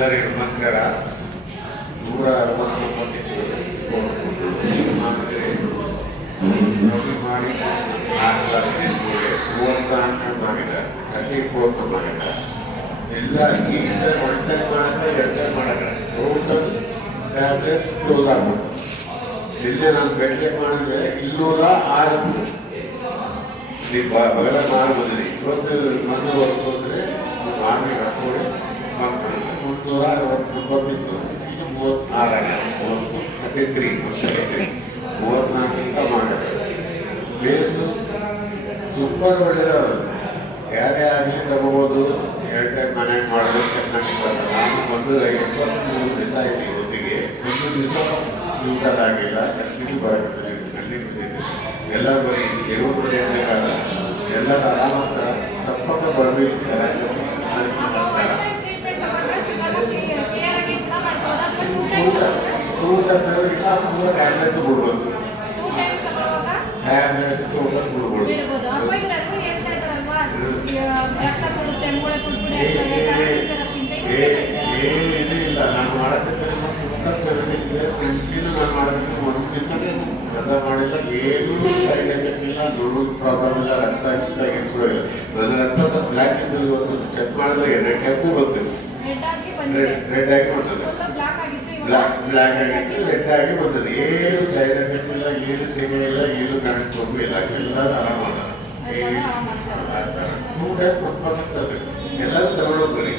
ಎಲ್ಲರಿಗೂ ನಮಸ್ಕಾರ. 169 ಮಾಡಿ 4 ಕ್ಲಾಸ್ ನಿಂತುಕೊಂಡೆ 30 ಅಂಕ ಮಾಡಿದ್ದಾರೆ, 34 ಮಾಡಿದ್ದಾರೆ. ಎಲ್ಲ ಈಗ ಒಂದೇ ಮಾಡಕ ಎರಡೇ ಮಾಡಕ ಟೋಟಲ್ ಟ್ಯಾಬ್ಲೆಟ್ಸ್ ಕ್ಲೋಸ್ ಆಗ್ಬಿಟ್ಟು ನಿನ್ನೆ ನಾನು ಬೆಳಗ್ಗೆ ಮಾಡಿದರೆ 206 ನೀವು ಬಗಲ ಮಾಡಿ ಬಂದಿರಿ. ಇವತ್ತು ಮೊನ್ನೆ ಹೋದ್ರೆ ಮಾಡಿ ಹಾಕೋರಿ 369 ಇತ್ತು, ಈಗ 36 34 ಮಾಡಿದೆ. ಬೇಸು ಸೂಪರ್ ಒಳ್ಳೆಯದ. ಯಾರೇ ಆಗಲಿ ತಗೋಬೋದು, 2 ಟೈಮ್ ಮನೆಗೆ ಮಾಡೋದು ಚೆನ್ನಾಗಿ ಬರ್ತದೆ. ನಾನು ಒಂದು 73 ದಿವಸ ಇದೆ ಒಟ್ಟಿಗೆ, 1 ದಿವಸ ಊಟದಾಗಿಲ್ಲ, ಕಂಟಿನ್ಯೂ ಬರುತ್ತೆ. ಎಲ್ಲ ಬರೀ ದೇವರು ಬರೆಯಬೇಕಾದ ಎಲ್ಲರೂ ಆರಾಮಾಗ್ತಾರೆ. ತಪ್ಪಕ್ಕ ಬರ್ರಿ. ನಮಸ್ಕಾರ. ಊಟ ಟ್ಯಾಬ್ಲೆಟ್ಸ್ ಬಿಡ್ಬೋದು, ಟ್ಯಾಬ್ಲೆಟ್ಸ್ ಟೋಟಲ್ ಬಿಡ್ಬೋದು. ಏನೂ ಇಲ್ಲ, ನಾನು ಮಾಡಕ್ಕಿದ್ರೆ ಕಂಟಿನ್ಯೂ ನಾನು ಮಾಡೋದಕ್ಕೆ 1 ದಿವಸನೇ ಕೆಲಸ ಮಾಡಿಲ್ಲ. ಏನೂ ಸೈಡ್ ಎಫೆಕ್ಟ್ ಇಲ್ಲ, ನೋಡೋದು ಪ್ರಾಬ್ಲಮ್ ಇಲ್ಲ, ರಕ್ತ ಏನು ಕೂಡ ಇಲ್ಲ. ನನ್ನ ರಕ್ತ ಸ್ವಲ್ಪ ಬ್ಲ್ಯಾಕ್ ಇದ್ದು ಇವತ್ತು ಚೆಕ್ ಮಾಡಿದ್ರೆ ಕೆಂಪು ಬಂದಿತ್ತು, ರೆಡ್ ಆಗಿ ಬಂದದ್ದು, ಬ್ಲ್ಯಾಕ್ ಆಗಿತ್ತು, ರೆಡ್ ಆಗಿ ಬಂದದ್ದು. ಏನು ಸೈಡ್ ಎಫೆಕ್ಟ್ ಇಲ್ಲ, ಏನು ಸಿಗೇ ಇಲ್ಲ, ಏನು ಕರೆಂಟ್ ಹೋಗು ಇಲ್ಲ, ಎಲ್ಲ ಆರಾಮದ. ಆ ಥರ 2 ಟೈಮ್ ಕಂಪಲ್ಸರಿ ತರಬೇಕು. ಎಲ್ಲರೂ ತಗೊಳ್ಳೋದು ಬರೀ.